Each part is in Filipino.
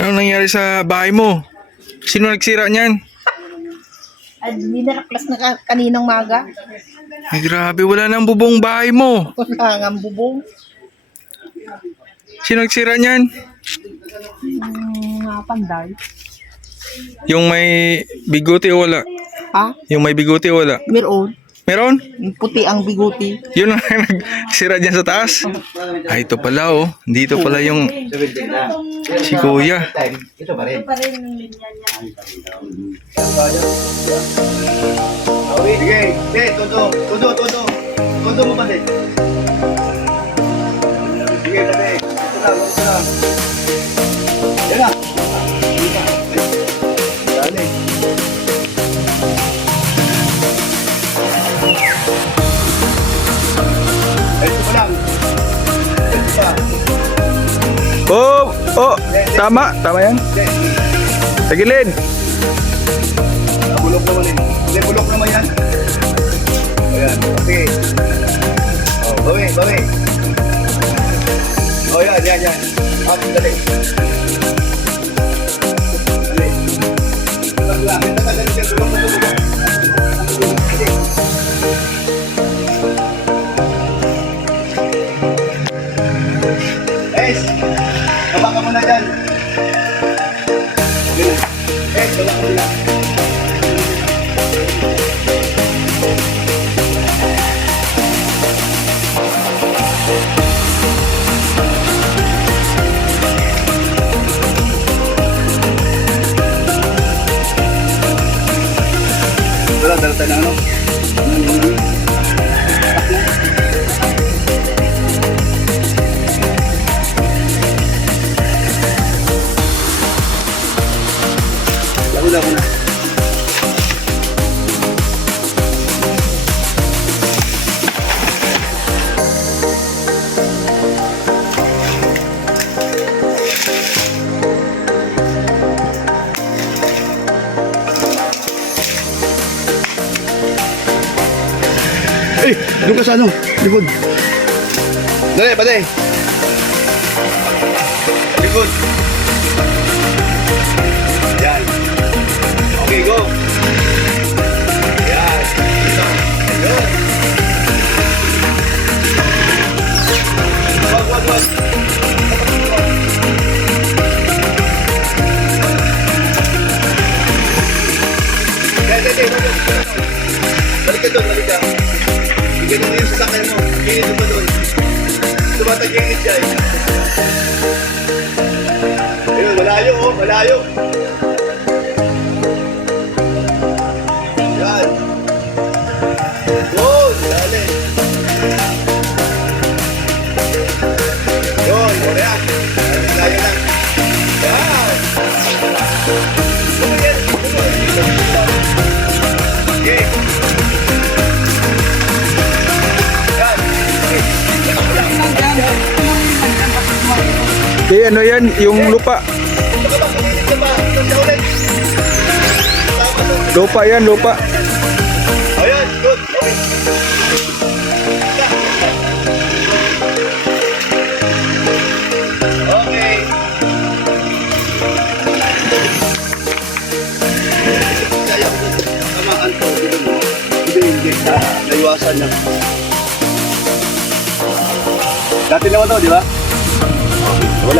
Anong nangyari sa bahay mo? Sino nagsira niyan? Ay, hindi nakaklas na kaninang maga. Ay grabe, wala nang bubong bahay mo. Wala nga ang bubong. Sino nagsira niyan? Nga panday. Yung may biguti o wala? Ha? Yung may biguti o wala? Meron. Meron? Puti ang biguti. Yun ang nagsira dyan sa taas? Ay, ito pala oh. Dito pala yung si kuya. Ito pa rin. Sige, todo. Todo mo pa din. Sige, pati. Ito lang. Yan na. Dali. Ito pa lang. Ito pa. Oh, tama yan. Sa gilid. Bulok naman eh. Hindi, bulok naman yan. Ayan, okay. Oh, bawi. Oh, yan. Dali. Baba ka muna dyan. Baba ka muna. Wala, dala na ano? Lago na. Doon ka sa ano? Likod. Dali, pati. Likod. Yan. Okay, go. Yan. Ito. Ayun. Wag. Dali. Balik ka doon, balik ka. Ganun mo yung sasakyan mo. Ginit mo pa doon. Tumatagingit siya eh. Ayun, malayo. Yan. Yun, dali. Yun, wala. Layo lang. Yan. Okay. Ano yan? Yung lupa. Lupa yan. Ayan, good. Okay. Tamaan to. Hindi. Naiwasan lang. Dati naman to, di ba? Wala.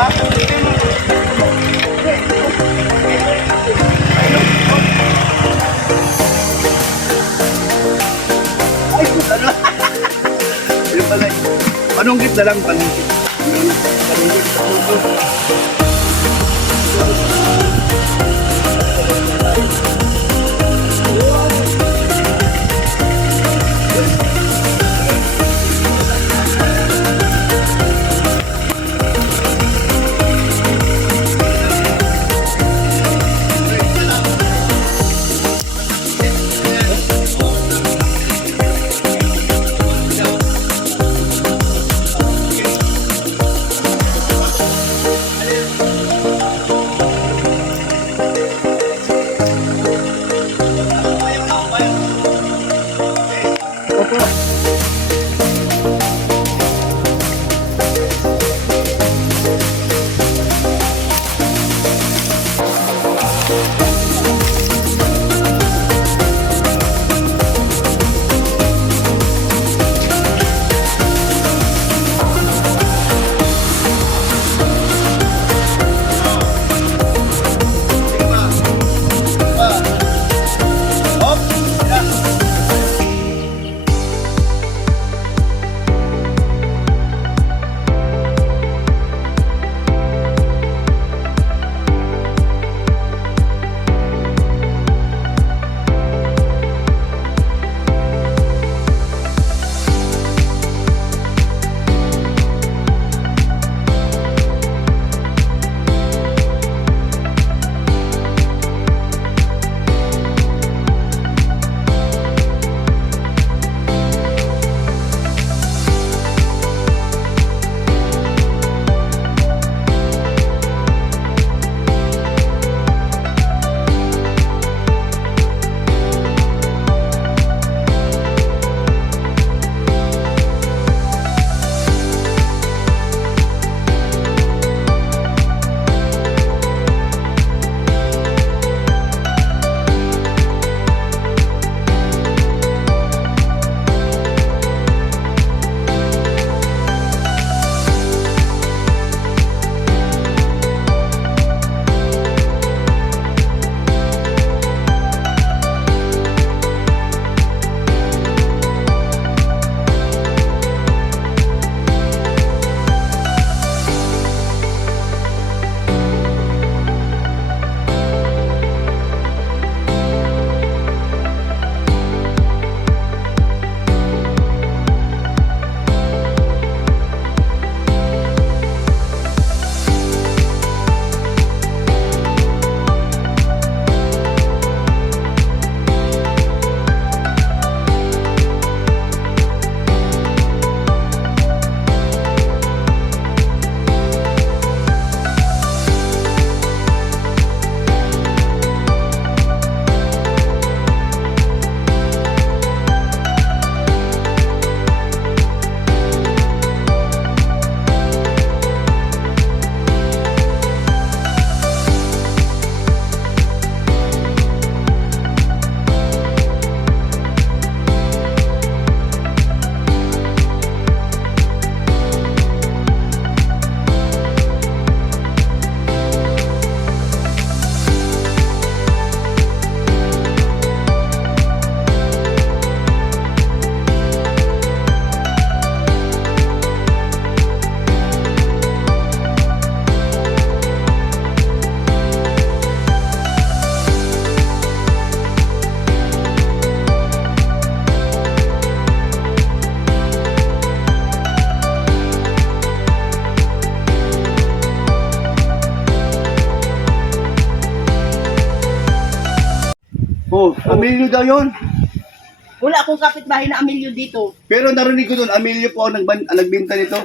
Ay, ano? Yun pala. Panunggit na lang, panunggit. Oh, Emilio daw yun. Wala akong kapitbahay na Amelio dito. Pero narinig ko doon, Emilio po ang nagbinta nito.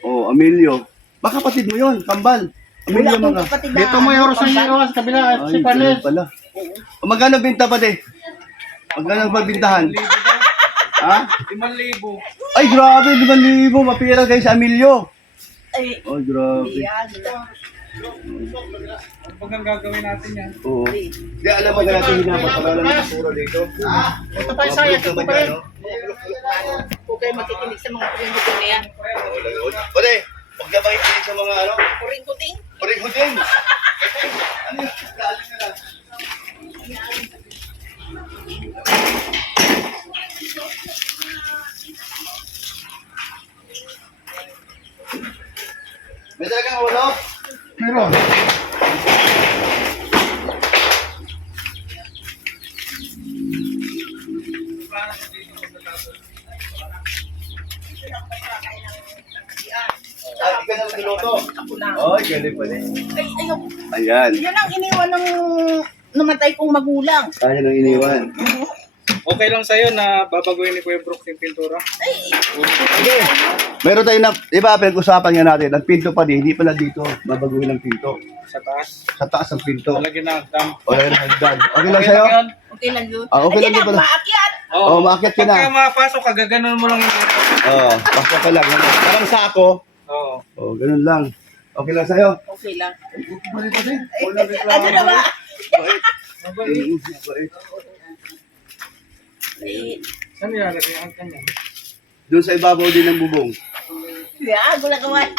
Oh, Emilio. Baka kapatid mo yun, kambal. Wala Emilio akong mga. kapatid na Dito mo yung oras sa kabila at si Ay, Panes. ganun pala. O, magkano binta pa de? Magkano ba bintahan? Ha? 5,000. Ay, grabe, 5,000. Mapira kayo sa Emilio. Ay, Oh, grabe. yan. Pag ang gagawin natin yan. Oo. Hindi, alam mo na natin hinapat. Para lang ang puro dito. Ito pa sayang. Ito naman pa yan, rin. no? Huwag kayo makikinig sa mga kuring-kuting na yan. Pwede, huwag na makikinig sa mga ano. Kuring-kuting? Pareho din. Ano yun? Laalim na lang. May talagang ulo? Meron. Ah, di ka na magluluto. Ako na. Oh, galing pwede. Ay, ayok. Ayan. Yan ang iniwan ng namatay kong magulang. Kaya nang iniwan. Okay lang sa'yo na babaguhin ni Kuya Brooks yung pintura? Ay, Meron tayo na, di ba, pinag-usapan nga natin, ang pinto pa din, hindi pala dito, babaguhin ang pinto. Sa taas. Sa taas ang pinto. Talagyan na hagdan. O, yan, hagdan. Okay lang sa'yo? yun. okay lang yun. Ah, okay lang Ay, yun pala. maakyat. Oo, maakyat ka na. Pagka makapasok ka, gaganon mo lang yung Oo, basta ka lang. Ano. Parang sako. Oo. Oo, ganun lang. Okay lang sa'yo? Okay lang. Balik pa din. Ano na ba? Bait. Eh, Saan nilalagay ang hagdan yan? Doon sa ibabaw din ng bubong. yeah, gula kawan.